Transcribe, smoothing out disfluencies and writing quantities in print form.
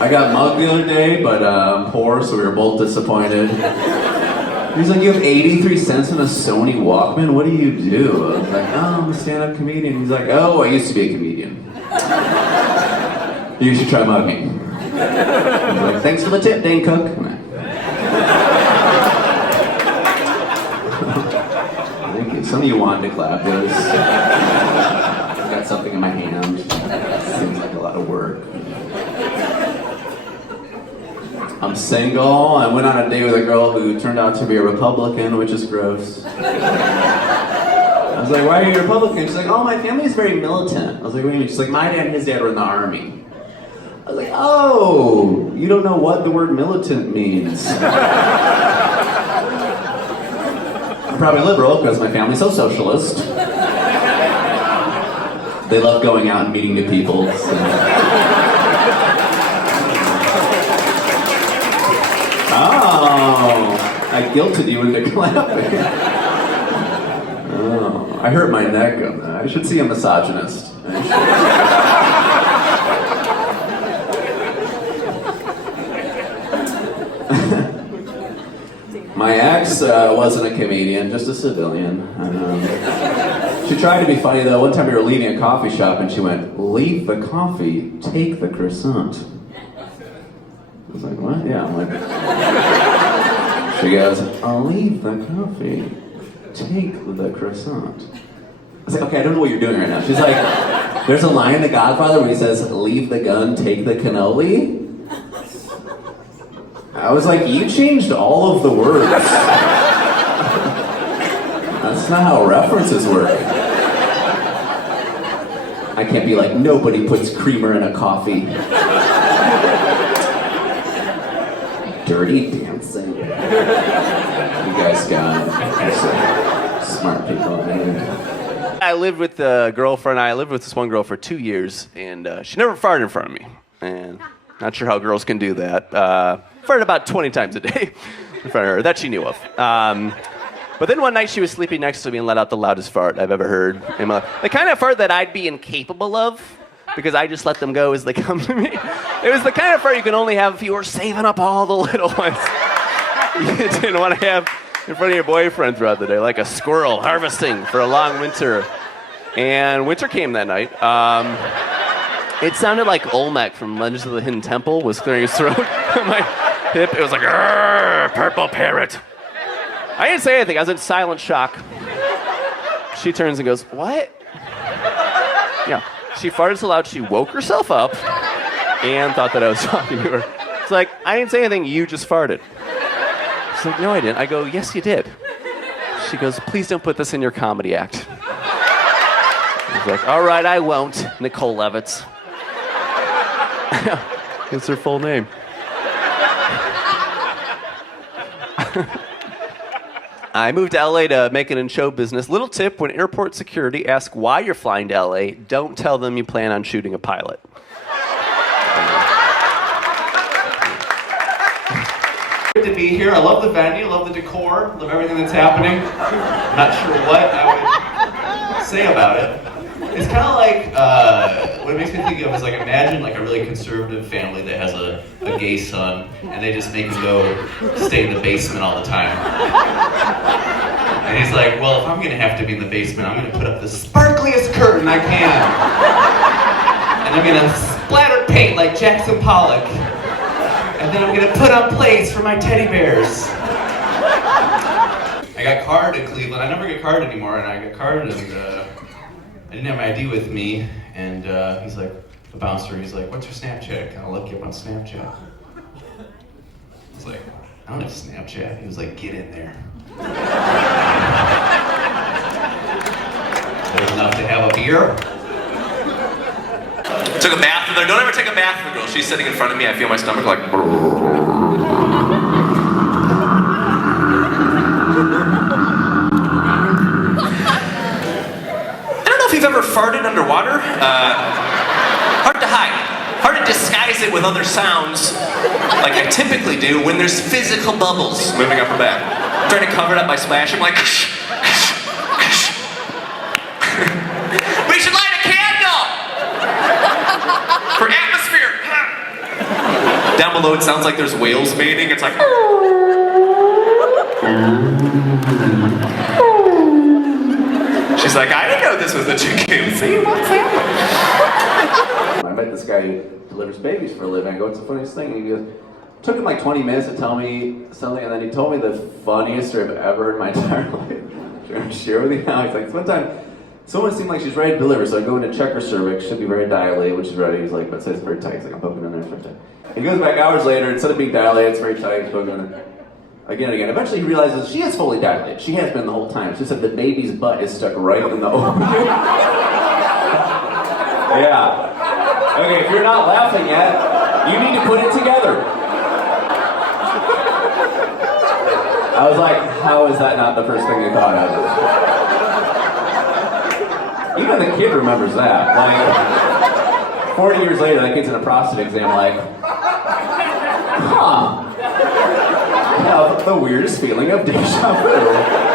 I got mugged the other day, but I'm poor, so we were both disappointed. He's like, you have 83 cents in a Sony Walkman? What do you do? I was like, oh, I'm a stand-up comedian. He's like, oh, I used to be a comedian. You should try mugging. I was like, thanks for the tip, Dane Cook. Thank you. Some of you wanted to clap this. I've got something in my hand. Seems like a lot of work. I'm single. I went on a date with a girl who turned out to be a Republican, which is gross. I was like, why are you a Republican? She's like, oh, my family is very militant. I was like, what do you mean? She's like, my dad and his dad were in the army. I was like, oh, you don't know what the word militant means. I'm probably liberal because my family's so socialist. They love going out and meeting new people. So. Oh, I guilted you into clapping. Oh, I hurt my neck on that. I should see a misogynist. My ex wasn't a comedian, just a civilian. She tried to be funny though. One time we were leaving a coffee shop and she went, leave the coffee, take the croissant. I was like, what? Yeah, I'm like... She goes, I'll leave the coffee, take the croissant. I was like, okay, I don't know what you're doing right now. She's like, there's a line in The Godfather where he says, leave the gun, take the cannoli. I was like, you changed all of the words. That's not how references work. I can't be like, nobody puts creamer in a coffee. Dirty dancing. You guys got smart people. I lived with a girlfriend. I lived with this one girl for 2 years, and she never farted in front of me. And not sure how girls can do that. Farted about 20 times a day in front of her, that she knew of. But then one night she was sleeping next to me and let out the loudest fart I've ever heard in my life. The kind of fart that I'd be incapable of, because I just let them go as they come to me. It was the kind of fart you can only have if you were saving up all the little ones you didn't want to have in front of your boyfriend throughout the day, like a squirrel harvesting for a long winter. And winter came that night. It sounded like Olmec from Legends of the Hidden Temple was clearing his throat on my hip. It was like, purple parrot. I didn't say anything. I was in silent shock. She turns and goes, what? Yeah. She farted so loud she woke herself up and thought that I was talking to her. It's like, I didn't say anything, you just farted. She's like, no, I didn't. I go, yes, you did. She goes, please don't put this in your comedy act. I was like, all right, I won't. Nicole Levitz. It's her full name. I moved to LA to make it in show business. Little tip, when airport security asks why you're flying to LA, don't tell them you plan on shooting a pilot. Good to be here. I love the venue, love the decor, love everything that's happening. Not sure what I would say about it. It's kind of like, what it makes me think of is like, imagine like a really conservative family that has a gay son, and they just make him go stay in the basement all the time. And he's like, well, if I'm gonna have to be in the basement, I'm gonna put up the sparkliest curtain I can. And I'm gonna splatter paint like Jackson Pollock. And then I'm gonna put on plays for my teddy bears. I got carded in Cleveland. I never get carded anymore, and I got carded, and I didn't have my ID with me, and he's like, the bouncer, he's like, what's your Snapchat? Can I look you up on Snapchat? I was like, I don't have Snapchat. He was like, get in there. There's enough to have a beer. Took a bath with her. Don't ever take a bath with a girl. She's sitting in front of me. I feel my stomach like... I don't know if you've ever farted underwater. Hard to hide. Hard to disguise it with other sounds, like I typically do when there's physical bubbles moving up her back. I'm trying to cover it up by splashing like... We should light a candle! For atmosphere! Down below, it sounds like there's whales mating. It's like. She's like, I didn't know this was a jacuzzi. What's happening? I met this guy who delivers babies for a living. I go, what's the funniest thing? And he goes, took him like 20 minutes to tell me something, and then he told me the funniest story I've ever heard in my entire life. Should I share with you now? He's like, one time, someone seemed like she's ready to deliver, so I go into check her cervix, should be very dilated when she's ready. He's like, but it says very tight. He's like, I'm poking in there, it's very tight. He goes back hours later, instead of being dilated, it's very tight, he's poking in there. Again and again. Eventually he realizes she is fully dilated. She has been the whole time. She just said the baby's butt is stuck right in the opening. Yeah. Okay, if you're not laughing yet, you need to put it together. I was like, how is that not the first thing they thought of? Even the kid remembers that. Like, 40 years later, that kid's in a prostate exam, like, huh. I have the weirdest feeling of deja vu.